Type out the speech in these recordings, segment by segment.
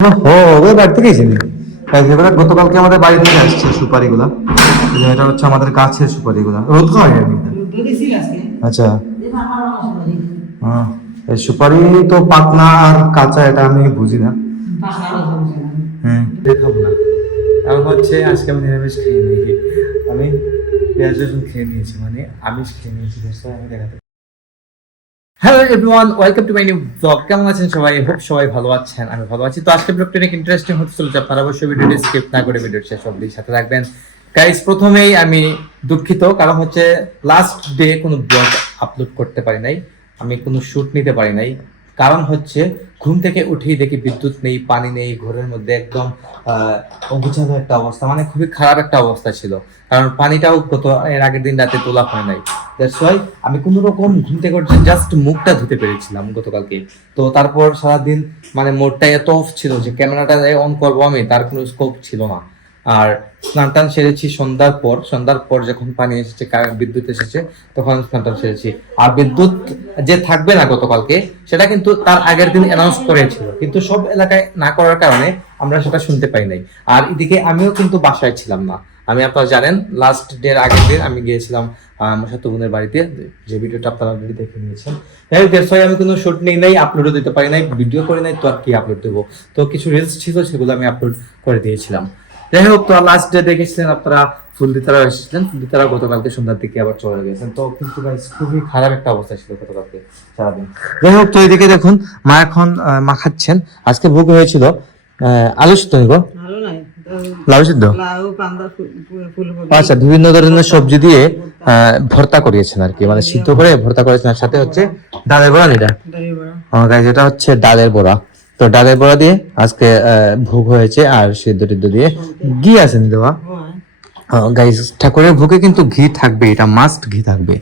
ও ওই বাড়ি থেকে এসেনি। এবার গতকালকে আমাদের বাড়ি থেকে আসছে সুপারিগুলা। এটা হচ্ছে আমাদের গাছের সুপারিগুলা, রোদ খাওয়াই আমি। আচ্ছা, হ্যাঁ, এই সুপারি তো পাতলা আর কাঁচা এটা আমি বুঝি না। হ্যাঁ, দেখাবো না। কারণ হচ্ছে আজকে আমি নিরামিষ খেয়ে নিয়েছি, আমি পেঁয়াজ রসুন খেয়ে নিয়েছি, মানে আমিষ খেয়ে নিয়েছি। আমি দেখাতে। Hello everyone, welcome to my new blog. কেমন আছেন সবাই? হোপ সবাই ভালো আছেন, আমি ভালো আছি। তো আজকে ব্লগটা অনেক ইন্টারেস্টিং হতে চলেছে, আপনারা অবশ্যই ভিডিওটি স্কিপ না করে ভিডিওর শেষ অবধি সাথে রাখবেন। গাইস, প্রথমেই আমি দুঃখিত, কারণ হচ্ছে লাস্ট ডে কোনো ব্লগ আপলোড করতে পারি নাই, আমি কোনো শুট নিতে পারি নাই। কারণ হচ্ছে ঘুম থেকে উঠেই দেখি বিদ্যুৎ নেই, পানি নেই, ঘরের মধ্যে একদম অগোছালো একটা অবস্থা, মানে খুবই খারাপ একটা অবস্থা ছিল। কারণ পানিটাও এর আগের দিন রাতে তোলা হয় নাই। দ্যাটস ওয়াই আমি কোনো রকম ঘুম থেকে উঠে জাস্ট মুখটা ধুতে পেরেছিলাম গতকালকে। তো তারপর সারাদিন মানে মোডটা এত অফ ছিল যে ক্যামেরাটা অন করবো আমি, তার কোনো স্কোপ ছিল না। আর স্নান টান সেরেছি সন্ধ্যার পর যখন পানি এসেছে, বিদ্যুৎ এসেছে, তখন স্নান টান সেরেছি। আর বিদ্যুৎ যে থাকবে না গতকালকে, সেটা কিন্তু তার আগের দিন অ্যানাউন্স করেছিল, কিন্তু সব এলাকায় না করার কারণে আমরা সেটা শুনতে পাই নাই। আর এদিকে আমিও কিন্তু বাসায় ছিলাম না। আমি, আপনারা জানেন, লাস্ট ডে এর আগের দিন আমি গিয়েছিলাম আমার সাথে বোনের বাড়িতে, যে ভিডিওটা আপনারা অলরেডি দেখে নিয়েছেন। আমি কোনো শুট নেই নাই, আপলোডও দিতে পারি নাই, ভিডিও করে নাই, তো আর কি আপলোড দেবো। তো কিছু রিলস ছিল, সেগুলো আমি আপলোড করে দিয়েছিলাম। যাই হোক, তো লাস্ট ডে দেখেছিলেন আপনারা, ফুলদিতারা এসেছিলেন, ফুলদিতারা গতকালকে সন্ধ্যার দিকে আবার চলে গেছেন। তো কিন্তু খুবই খারাপ একটা অবস্থা ছিল গতকালকে সারাদিন। যাই হোক, তো এদিকে দেখুন মা এখন মাখাচ্ছেন। আজকে ভোগ হয়েছিল আলু সিদ্ধ নিব, লাউ সিদ্ধ, আচ্ছা, বিভিন্ন ধরনের সবজি দিয়ে ভর্তা করিয়েছেন আর কি, মানে সিদ্ধ করে ভর্তা করেছেন। আর সাথে হচ্ছে ডালের বড়া, এটা যেটা হচ্ছে ডালের বড়া। তো ডালের বড়া দিয়ে আজকে ভোগ হয়েছে, আর সিদ্ধ টিদ্ধ দিয়ে ঘি আছে নি দেওয়া। গাইস, ঠাকুরের ভোগে কিন্তু ঘি থাকবে, এটা মাস্ট ঘি থাকবে।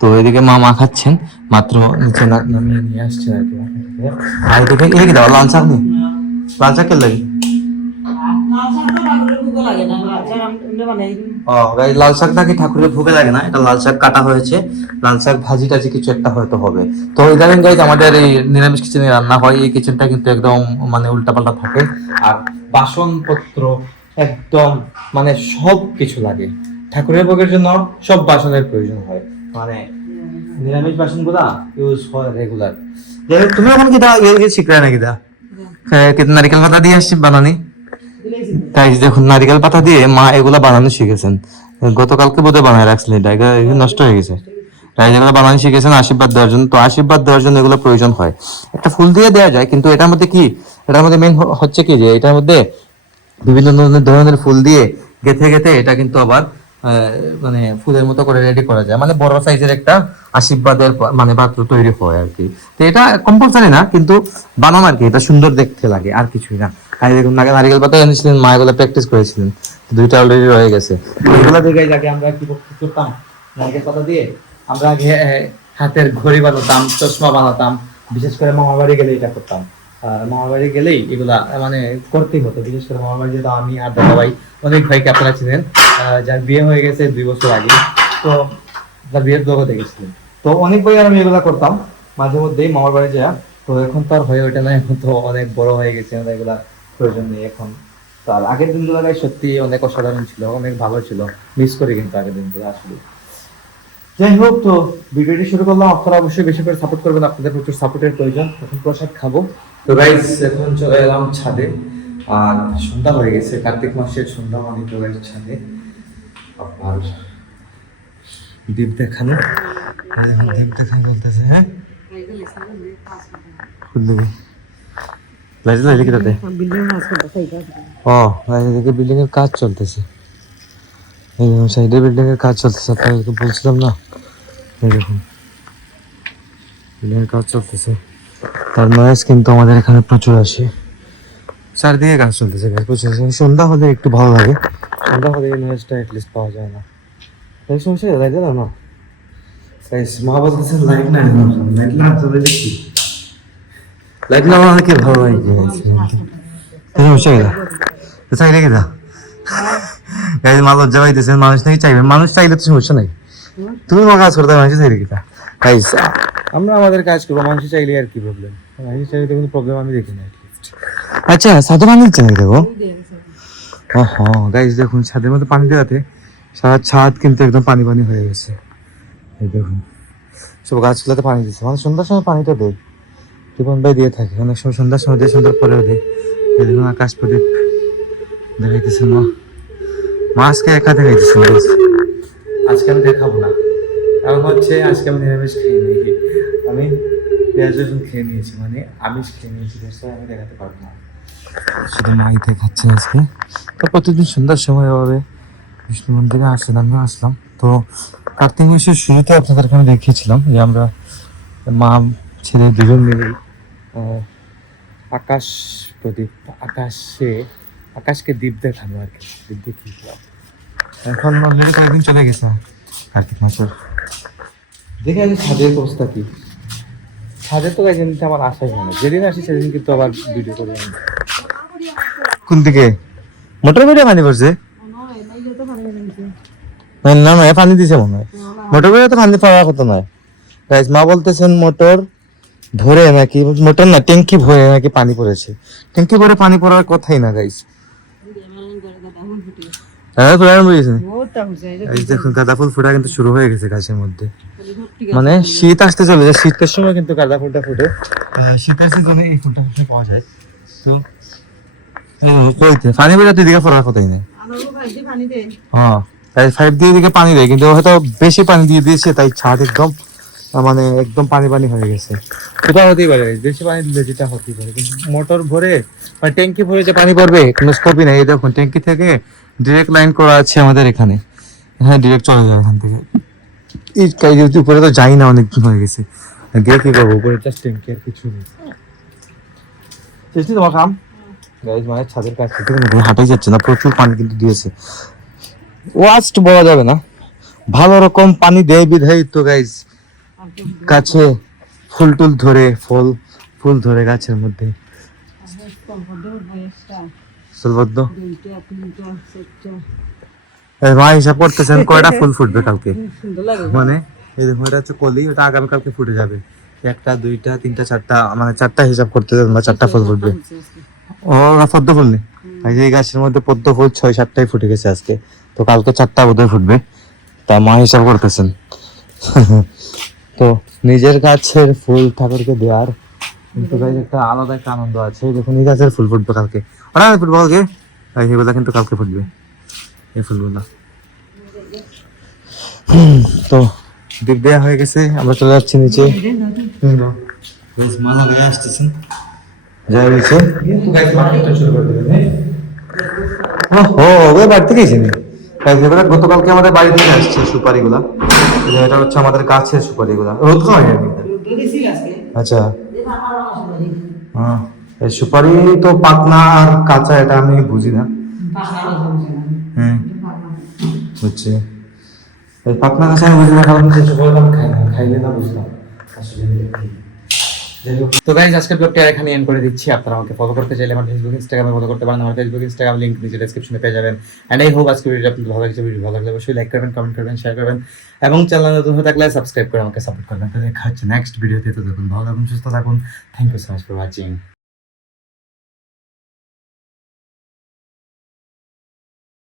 তো এদিকে মা মাখাচ্ছেন, মাত্র নিচে নামিয়ে নিয়ে আসছে আর কি। আর এদিকে এই কি দাও, লাল শাক নেই, লাল শাক কে লাগে? লাল শাক নাকি ঠাকুরের ভোগে লাগে না, এটা লাল শাক কাটা হয়েছে, লাল শাক ভাজি টাজি কিছু একটা হয়তো হবে। তো ইদানিং গাইজ আমাদের এই নিরামিষ কিচেনে রান্না হয়, এই কিচেনটা কিন্তু একদম মানে উল্টাপাল্টা থাকে। আর বাসনপত্র একদম মানে সব কিছু লাগে ঠাকুরের ভোগের জন্য, সব বাসনের প্রয়োজন হয়, মানে নিরামিষ বাসন গুলা ইউজ হয় রেগুলার। যাই হোক, তুমি এখন কি শিখলে নাকি নারিকেল পাতা দিয়ে আসছি বানানি। তাই দেখুন, নারিকেল পাতা দিয়ে মা এগুলা বানানো শিখেছেন। গতকালকে বোধহয় বানায় রাখছিলেন, এটা নষ্ট হয়ে গেছে। তাই যেগুলো বানানো শিখেছেন আশীর্বাদ দেওয়ার জন্য। তো আশীর্বাদ দেওয়ার জন্য এগুলো প্রয়োজন হয়। একটা ফুল দিয়ে দেওয়া যায়, কিন্তু এটার মধ্যে কি, এটার মধ্যে মেন হচ্ছে কি, যে এটার মধ্যে বিভিন্ন ধরনের ফুল দিয়ে গেথে গেথে এটা কিন্তু আবার মানে ফুলের মতো করে রেডি করা যায়, মানে বড় সাইজের একটা আশীর্বাদের মানে পাত্র তৈরি হয় আর কি। তো এটা কম্পালসারি না, কিন্তু বানানো আর কি, এটা সুন্দর দেখতে লাগে, আর কিছুই না। আর দেখুন, নারিকেল পাতা এনেছিলেন মা, এগুলো প্র্যাকটিস করেছিলেন, দুইটা অলরেডি রয়ে গেছে। এগুলো দিয়ে আগে আমরা কি করতাম, নারিকেল পাতা দিয়ে আমরা আগে হাতের ঘড়ি বানাতাম, চশমা বানাতাম। বিশেষ করে মামার বাড়ি গেলে এটা করতাম। মামার বাড়ি গেলেই এগুলা মানে করতেই হতো। বিশেষ করে মামার বাড়ি যেতাম আমি আর দাদা ভাই, অনেক ভাইকে আপনারা চিনেন, যার বিয়ে হয়ে গেছে 2 বছর আগে, তো তার বিয়ের ব্লগও দেখেছিলেন। তো অনেক ভাই আর আমি এগুলা করতাম মাঝে মধ্যেই মামার বাড়ি যাওয়া। তো এখন তো আর হয়ে ওঠে না, এখন তো অনেক বড় হয়ে গেছে, এগুলা প্রয়োজন নেই এখন। তার আগের দিনগুলো সত্যি অনেক অসাধারণ ছিল, অনেক ভালো ছিল, মিস করি কিন্তু আগের দিনগুলো আসলে। যাই হোক, তো ভিডিওটি শুরু করলাম, আপনারা অবশ্যই বেশি করে সাপোর্ট করবেন, আপনাদের প্রচুর সাপোর্টের প্রয়োজন। এখন প্রসাদ খাবো। তো গাইস, এখন চলে এলাম ছাদে, আর সন্ধ্যা হয়ে গেছে, কার্তিক মাসের সন্ধ্যা মানে তো গাইস ছাদে আপনার দ্বীপ দেখানো, দ্বীপ দেখানো বলতেছে। হ্যাঁ, বিল্ডিং এর কাজ চলতেছে, সাইডে বিল্ডিং এর কাজ চলতেছে, আপনাদেরকে বলছিলাম না। দেখুন, বিল্ডিং এর কাজ চলতেছে, তার নয়েজ কিন্তু আমাদের এখানে প্রচুর আসে। চারদিকে কাজ চলতেছে, সন্ধ্যা হলে একটু ভালো লাগে, সন্ধ্যা হলে এই নয়েজটা অ্যাটলিস্ট পাওয়া যায় না। এই সমস্যা লাইট জ্বালাও না, মা বলতেছে লাইট নাই, লাইট না চলে দেখি, লাইট না আমার কি ভালো লাগে। সমস্যা গেলা চাইলে গেলা লজ্জা পাইতেছে, মানুষ নাকি চাইবে, মানুষ চাইলে তো সমস্যা নাই, তুমি আমার কাজ করতে মানুষ চাইলে গেলা। আমরা আমাদের কাজ করবো, মানুষ চাইলে আর কি প্রবলেম, মানুষ চাইলে কোনো প্রবলেম আমি দেখি না। আচ্ছা ছাদে পানি দিচ্ছে নাকি দেখো? হ্যাঁ গাইস দেখুন ছাদের মধ্যে পানি দেওয়াতে সারা ছাদ কিন্তু একদম পানি পানি হয়ে গেছে। এই দেখুন সব গাছগুলোতে পানি দিচ্ছে, মানে সন্ধ্যার সময় পানিটা দেয়, জীবন ভাই দিয়ে থাকে অনেক সময়, সন্ধ্যার সময় দিয়ে সন্ধ্যার পরেও দেয়। এই দেখুন আকাশ প্রদীপ দেখাইতেছে মা, মাছকে একা দেখাইতেছে। আজকে আমি দেখাবো না, কারণ হচ্ছে আজকে আমি নিরামিষ খেয়ে নিয়েছি, আমি পেঁয়াজ রসুন খেয়ে নিয়েছি, মানে আমিষ খেয়ে নিয়েছি, আমি দেখাতে পারবো না, শুধু মাই দেখাচ্ছে আজকে। তো প্রতিদিন সন্ধ্যার সময় হবে বিষ্ণু মন্দিরে আসেন, আমিও আসলাম। তো কার্তিক মাসের শুরুতে আপনাদেরকে আমি দেখিয়েছিলাম যে আমরা মা ছেলে দুজন মিলে আকাশ প্রদীপ আকাশকে দ্বীপ দেখানো আর কি, দ্বীপ দেখিয়েছিলাম। এখন অলরেডি কয়েকদিন চলে গেছে কার্তিক মাসের, দেখে আজ ছাদের অবস্থা কি। ছাদে তো একদিন আমার আশাই হয় না, যেদিন আসি সেদিন কিন্তু আবার ভিডিও করে আনি। কোন দিকে মোটর বেড়ে পানি পড়ছে? না না পানি দিছে মনে হয়, মোটর বেড়ে তো পানি পড়ার কথা নয় গাইস। মা বলতেছেন মোটর ভরে নাকি, মোটর না ট্যাঙ্কি ভরে নাকি পানি পড়েছে, ট্যাঙ্কি ভরে পানি পড়ার কথাই না গাইস। দেখুন গাঁদা ফুল ফোটা কিন্তু শুরু হয়ে গেছে গাছের মধ্যে, মানে শীত আসতে চলে যায়, শীতের সময় কিন্তু গাঁদা ফুলটা ফুটে, শীতের সিজনে এই ফুলটা পাওয়া যায়। তো কইতে পানি বেরোতে দিকে পড়ার কথাই নেই। হ্যাঁ 5 দিয়ে দিকে পানি দেয়, কিন্তু হয়তো বেশি পানি দিয়ে দিয়েছে তাই ছাদ একদম মানে একদম পানি পানি হয়ে গেছে। সেটা হতেই পারে, বেশি পানি দিলে যেটা হতেই পারে, কিন্তু মোটর ভরে মানে ট্যাঙ্কি ভরে যে পানি পড়বে কোনো স্কোপই নাই। এই দেখুন ট্যাঙ্কি থেকে ডিরেক্ট লাইন করা আছে আমাদের এখানে, হ্যাঁ ডিরেক্ট চলে যায় এখান থেকে। উপরে তো যাই না, অনেক দিন হয়ে গেছে, গিয়ে কি করবো, উপরে জাস্ট ট্যাঙ্কি আর কিছু নেই। চেষ্টা তোমার কাম গাইজ, মানে ছাদের কাছ থেকে হাঁটাই যাচ্ছে না, প্রচুর পানি কিন্তু দিয়েছে, ওয়াস্ট বলা যাবে না, ভালো রকম পানি দেয় বিধাই তো গাইজ গাছে ফুল টুল ধরে, ফুল ধরে গাছের মধ্যে। মা হিসাব করতেছেন কয়টা ফুল ফুটবে কালকে, মানে এই দেখুন এটা হচ্ছে কলি, ওটা আগামীকালকে ফুটে যাবে, 1টা 2টা 3টা 4টা, মানে 4টা হিসাব করতেছেন বা 4টা ফুল ফুটবে। ও পদ্ম ফুল নেই, এই গাছের মধ্যে পদ্ম ফুল 6-7টাই ফুটে গেছে আজকে, তো কালকে 4টা বোধহয় ফুটবে, তা মা হিসাব করতেছেন। তো নিজের গাছের ফুল ঠাকুরকে দেওয়ার কিন্তু একটা আলাদা একটা আনন্দ আছে। দেখুন এই গাছের ফুল ফুটবে কালকে, ওরা ফুটবে কালকে, এগুলা কিন্তু কালকে ফুটবে এই ফুলগুলা। তো দ্বীপ দেওয়া হয়ে গেছে, আমরা চলে যাচ্ছি নিচে। মালা গায়ে আসতেছেন যাই হয়েছে, বাড়িতে গেছি গতকালকে আমাদের বাড়ি থেকে আসছে সুপারি গুলা, এটা হচ্ছে আমাদের গাছের সুপারি গুলা, রোদ হয়। আচ্ছা হ্যাঁ, এই সুপারি তো পাতলা আর কাঁচা এটা আমি বুঝি না। হ্যাঁ বুঝছি, এই পাতলা কাঁচা আমি বুঝি না, কারণ আমি খাই না, খাইলে না বুঝলাম আসলে। তো গাইজ আজকের ব্লগটা এখানে এন্ড করে দিচ্ছি। আপনারা আমাকে ফলো করতে চাইলে আমার ফেসবুক ইনস্টাগ্রামে ফলো করতে পারেন, আমার ফেসবুক ইনস্টাগ্রাম লিংক নিচে ডেসক্রিপশনে পেয়ে যাবেন। এন্ড আই হোপ আজকের ভিডিও আপনাদের ভালো লাগছে, ভিডিও ভালো লাগলে অবশ্যই লাইক করবেন, কমেন্ট করবেন, শেয়ার করবেন এবং চ্যানেল নতুন হয়ে থাকলে সাবস্ক্রাইব করে আমাকে সাপোর্ট করবেন। তো দেখা হচ্ছে নেক্সট ভিডিওতে, তো দেখুন ভালো থাকুন, সুস্থ থাকুন, thank you so much for watching.